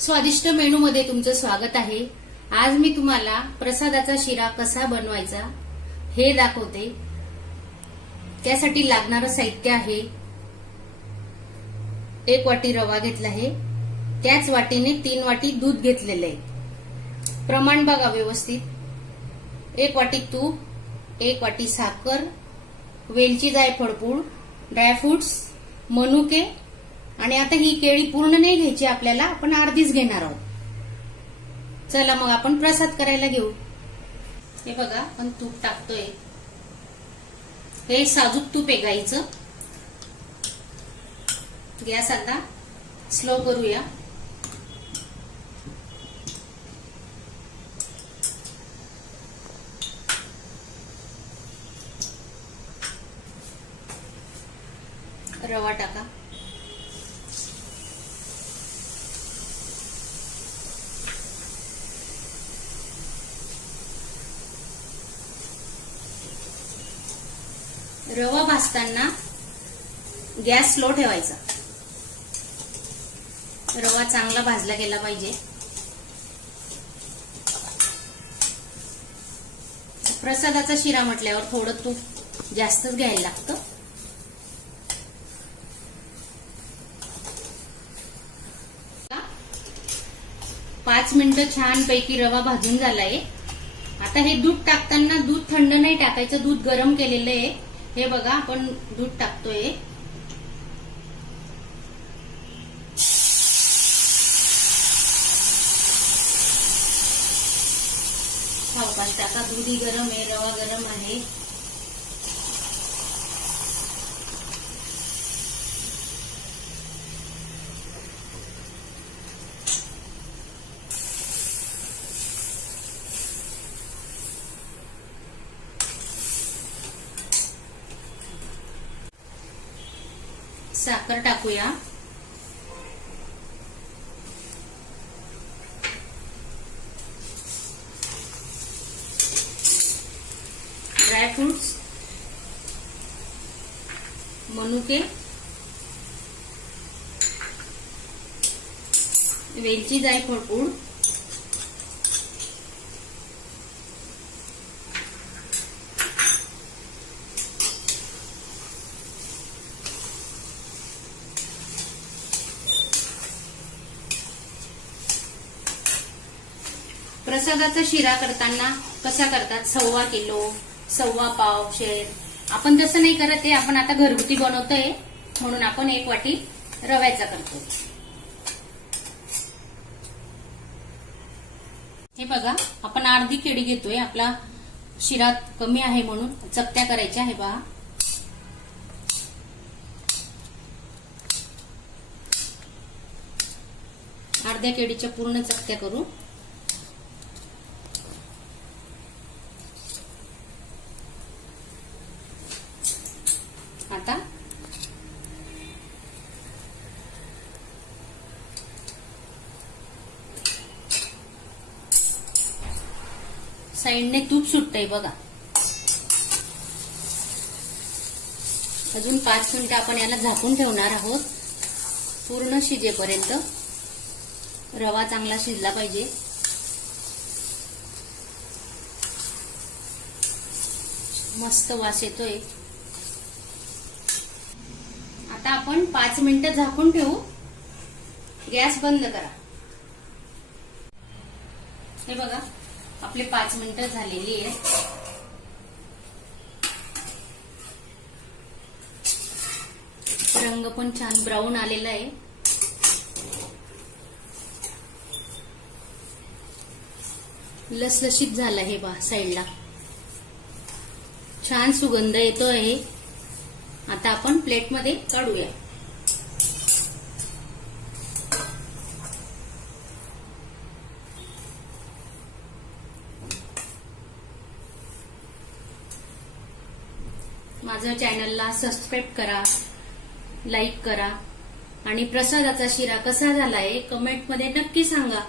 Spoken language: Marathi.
स्वादिष्ट मेनू मध्ये तुमचं स्वागत आहे आज मी तुम्हाला प्रसादाचा शिरा कसा बनवायचा हे दाखवते त्यासाठी लागणारं साहित्य आहे एक वाटी रवा घेतला आहे त्याच वाटीने तीन वाटी दूध घेतलेलं आहे प्रमाण बघा व्यवस्थित एक वाटी तूप एक वाटी साखर वेलची जायफळपूड ड्रायफ्रुट्स मनुके आणि आता ही केळी पूर्ण नाही घ्यायची आपल्याला आपण अर्धीच घेणार आहोत चला मग आपण प्रसाद करायला घेऊ हे बघा आपण तूप टाकतोय हे साजूक तूप आहे गाईच गॅस आता स्लो करूया रवा टाका रवा भाजताना गॅस स्लो ठेवायचा रवा चांगला भाजला गेला पाहिजे प्रसादाचा शिरा म्हटल्यावर थोडं तूप जास्तच घ्यायला लागतं पाच मिनिटं पैकी रवा भाजून झालाय आता हे दूध टाकताना दूध थंड नाही टाकायचं दूध गरम केलेलं आहे हे बघा आपण दूध टाकतोय हो, पण टाका दूधही गरम आहे रवा गरम आहे साखर टाकूया ड्रायफ्रुट्स मनुके वेलची जायफळ पूड प्रसादाचा शिरा करताना कसा करतात सव्वा किलो सव्वा पाव शेर आपण जसं नाही करत आहे आपण आता घरगुती बनवतोय म्हणून आपण एक वाटी रव्याचा करतो हे बघा आपण अर्धी केळी घेतोय आपला शिरा कमी आहे म्हणून चपत्या करायच्या आहे बघा अर्ध्या केळीच्या पूर्ण चपत्या करू साइड ने तूप सुटतंय बघा अजून पाच मिनिटं आपण याला झाकून ठेवणार आहोत पूर्ण शिजेपर्यंत रवा चांगला शिजला पाहिजे मस्त वास येतोय आता आपण पाच मिनिटं झाकून ठेवू गॅस बंद करा हे बघा आपले पाच मिनिट झालेली आहेत रंग पण छान ब्राऊन आलेला आहे लसलशीत झाला हे बा साईडला छान सुगंध येतो आहे आता आपण प्लेटमध्ये काढूया माझं चॅनलला सबस्क्राईब करा लाईक करा आणि प्रसादाचा शिरा कसा झालाय कमेंटमध्ये नक्की सांगा